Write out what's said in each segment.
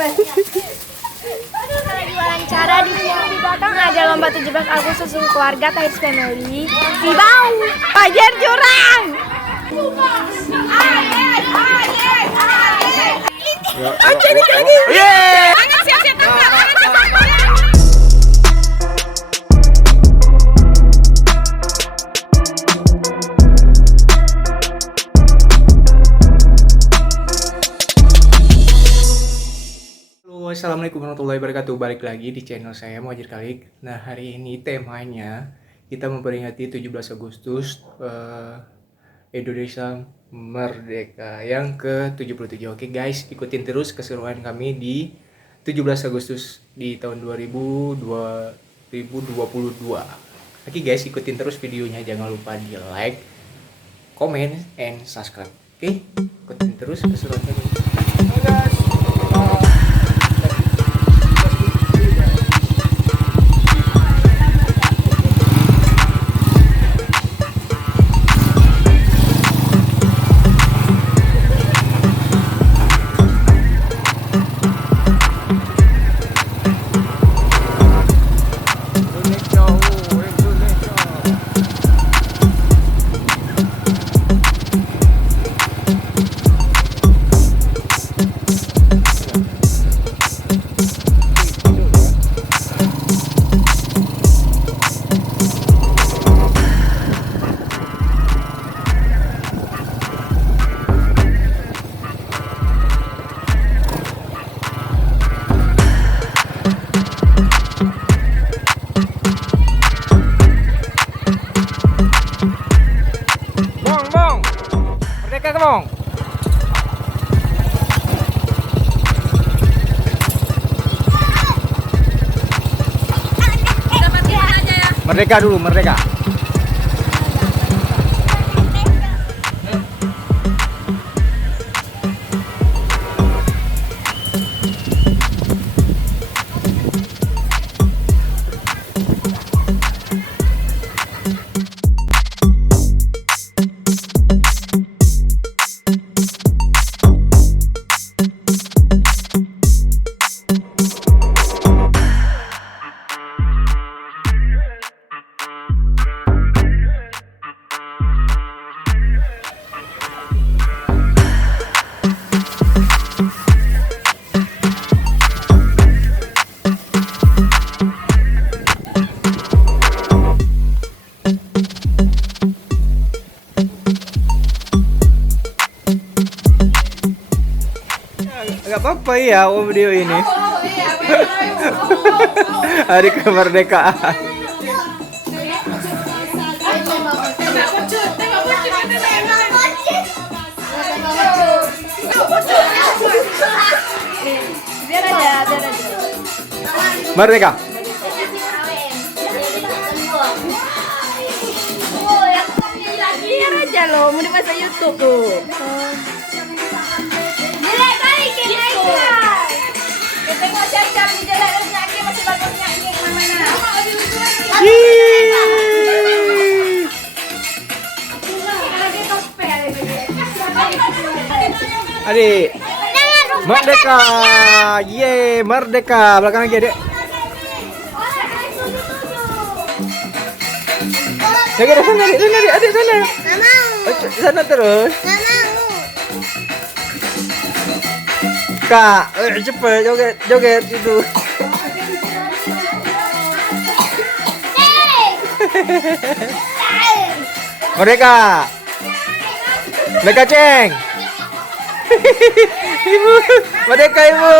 Lagi wawancara di belakang ada lomba 17 Agustus untuk keluarga Tahir Family di bau Fajar Jurang. Oke, ini lagi. Tangan siap-siap tangkap. Assalamualaikum warahmatullahi wabarakatuh. Balik lagi di channel saya Muhajir Khalik. Nah, hari ini temanya kita memperingati 17 Agustus Indonesia Merdeka yang ke-77. Oke guys, ikutin terus keseruan kami di 17 Agustus di tahun 2022. Oke guys, ikutin terus videonya, jangan lupa di like, comment, and subscribe. Oke, ikutin terus keseruan kami. Merdeka kemong. Merdeka dulu, merdeka. Gak apa-apa ya video ini. Hari kemerdekaan. Biar aja. Merdeka. Biar aja loh, mau dipasang YouTube tuh. Adik, merdeka, ye, merdeka. Belakang lagi adik. Jaga di sana, adik sana. Nggak mau. Sana terus. Nggak mau. Kak, cepet joget itu. Merdeka. Merdeka ceng. Ibu, merdeka ibu.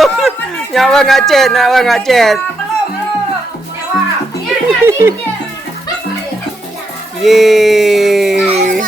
Nyawa ngacet. Yeay.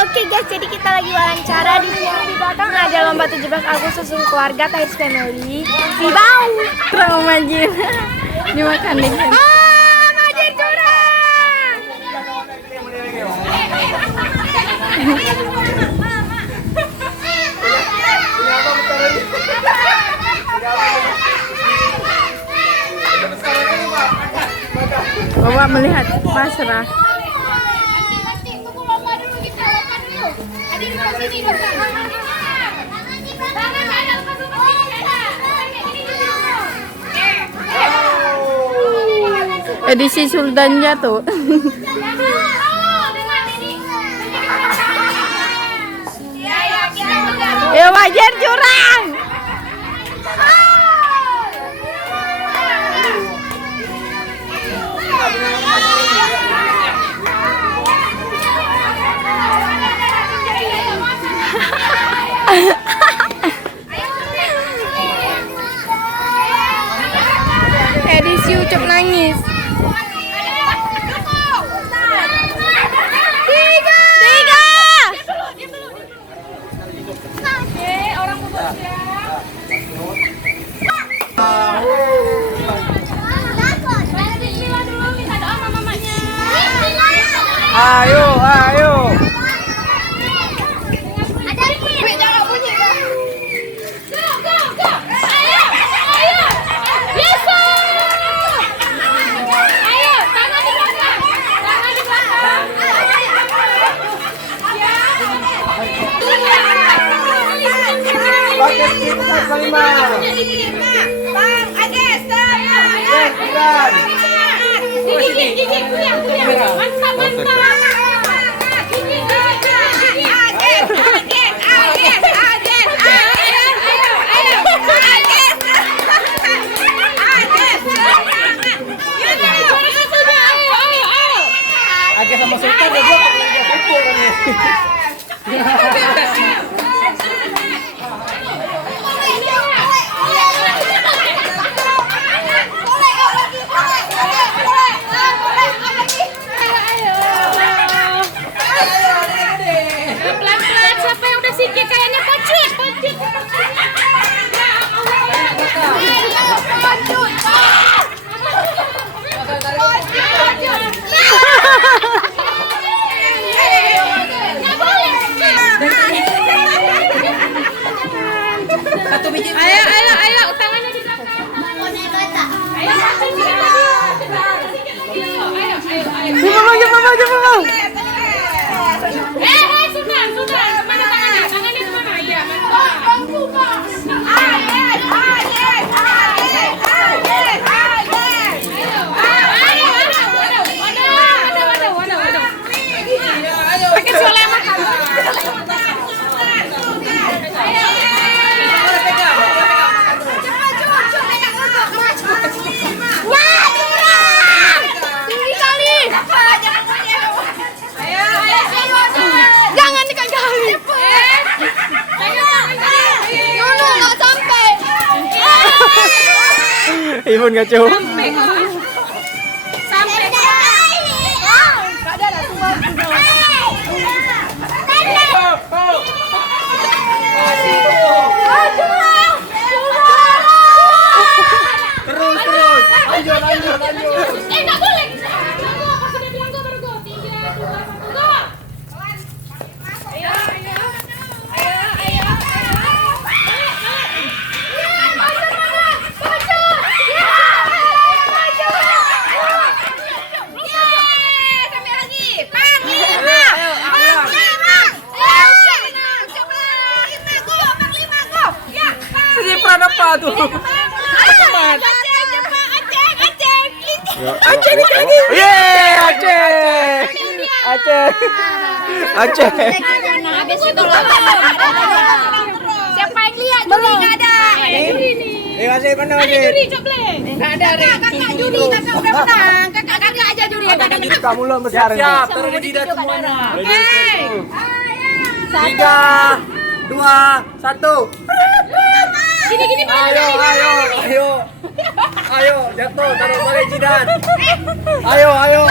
Oke guys, jadi kita lagi wawancara di belakang ada lomba 17 Agustus susun keluarga Tahir Family di Bau. Trauma Jin. Dimakan deh. Majin curang. Bapak melihat pasrah. Edisi Sultan jatuh. Ya wajar curang. Edisi Ucup nangis. Tiga. Ayo, ayo. Paket kita kelima. Bang, Ades, Gigi. mantap, mantap. Agak sama Sultan ya, Bro. Kumpul kan ya. Pelan-pelan, siapa yang udah sikit kayaknya pacut. Satu biji. Ayo, tangannya di belakang. Ayo, Jempol. sudah. Mana tangannya? Tangannya di mana? Iya, mantap. Pakai soleman. Jangan dikali. Dulu nggak sampai. Ibu nggak cukup. Sampai. Terus. Lanjut. Nggak boleh. Pas udah bilang go baru go. 3, 2, 1, go. Ayo. Apa tuh? Aceh nih lagi. Yeay, Aceh. Habis itu siapa yang lihat juri nggak ada? Ada juri nih. Masih mana Ada masih? juri coba. Nggak ada. Kakak juri, kakak udah menang. Kakak aja juri yang ada menang. Kamu lo besar. Siap, taruh di jidat semuanya. Oke. 3, 2, 1. Gini. Ayo, jatuh, taruh balik jidat. Ayo.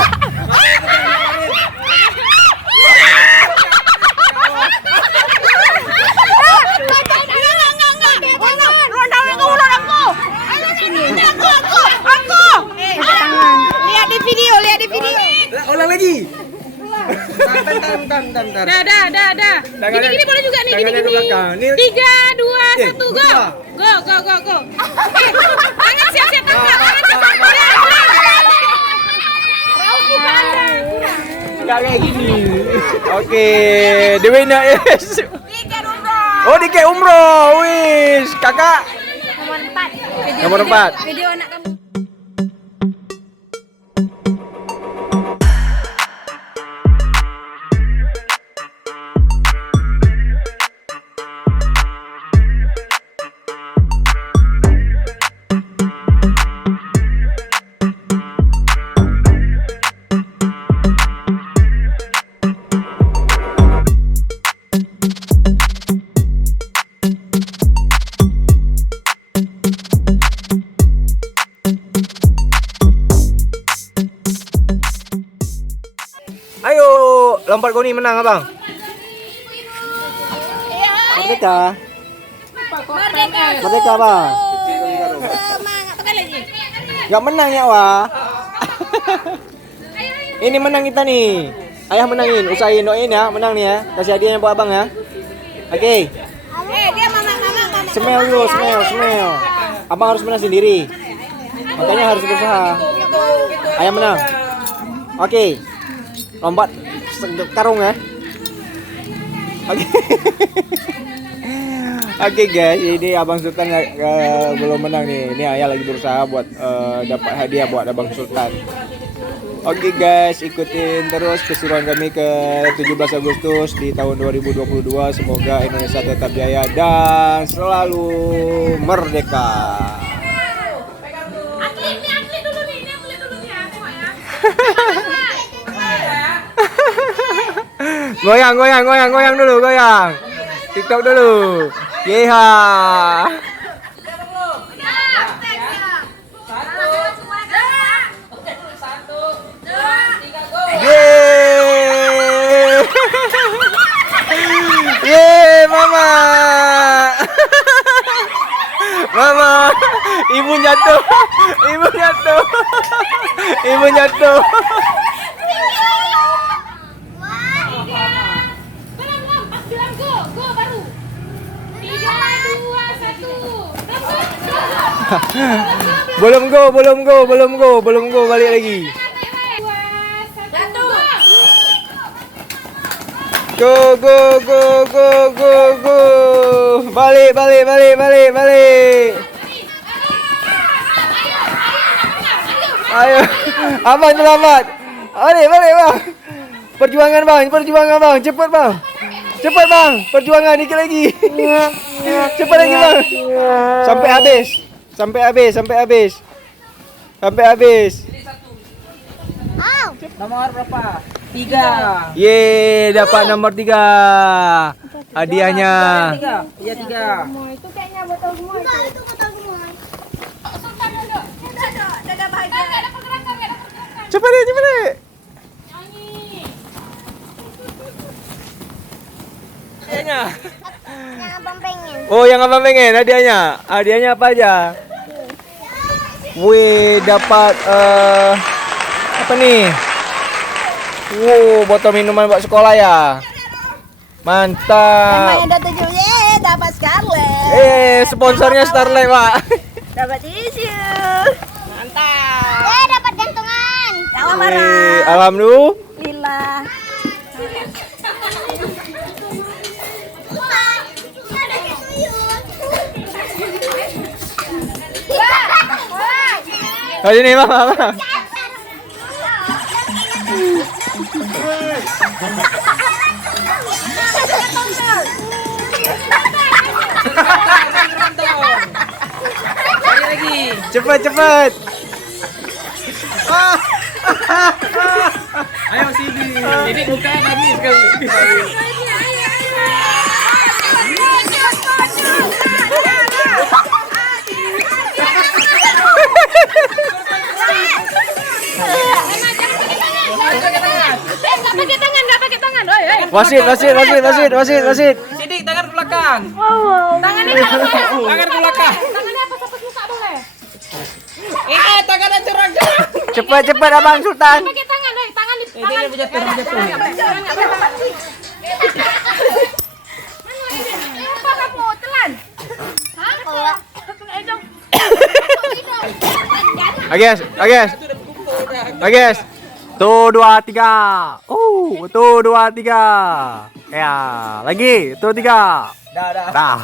Maju. di video. Ulang lagi. Bentar. Dah. Gini boleh juga nih, Tangannya ke belakang. Nih. 3, 2, 1, go. Go. Tangan siap-siap tangan siap. Enggak kayak gini. Oke, the winner is Oh, Dike umroh. Wis, Kakak Nomor 4. nomor 4. Video anak kamu. Ayo, lompat goni menang, Abang. Merdeka. Merdeka, Bang. Gak menang ya, Wah. Ini menang kita nih. Ayah menangin, usahain doain ya, menang nih ya. Kasih hadiahnya buat Abang ya. Oke. Dia mama. Smell dulu, smell. Abang harus menang sendiri. Makanya harus berusaha. Ayah menang. Oke. Lompat karung ya. Oke. Oke guys, ini Abang Sultan belum menang nih. Ini Ayah lagi berusaha buat dapat hadiah buat Abang Sultan. Oke guys, ikutin terus keseruan kami ke 17 Agustus di tahun 2022. Semoga Indonesia tetap jaya dan selalu merdeka. Goyang dulu, goyang. TikTok dulu. Yeha. Yeay. Yeay, Mama. Mama, ibu jatuh. Ibu jatuh. Belum go, balik lagi. Go. Balik. Ayo, Abang selamat. Balik Bang. Perjuangan Bang, cepet Bang. Perjuangan dikit lagi. Cepat lagi Bang. Sampai habis. Nomor berapa? 3. Ye, dapat nomor 3. Hadiahnya. 3. Iya 3. Itu kayaknya botol semua. Itu botol semua. Sultan dulu. Dadah bahagia. Enggak ada pergerakan. Cepat deh. Hadiahnya. Yang abang pengen. Oh, yang Abang pengen hadiahnya. Hadiahnya apa aja? Wih, dapat apa nih? Wow, botol minuman buat sekolah ya. Mantap. Namanya udah 7, dapat Scarlett. Sponsornya Starlight, Pak. Dapat tisu. Mantap. Dapat gantungan. Wih, alhamdulillah. Oh, ini Mama. Lagi. Cepat. Ayo sini. Ini buka tadi sekali. Enggak pakai tangan. Oi. Wasit. Sidik tangan ke belakang. Tangannya enggak boleh. Tangan ke belakang. Tangannya apa sampai muka boleh. Tangannya curang. Cepat Abang Sultan. Pakai tangan, oi. Tangan di Dia jatuh. Apa kamu telan? Oke, guys. Tuh 2 3. Tuh 2 3. Ya, lagi. Tuh 3. Dah. Dah.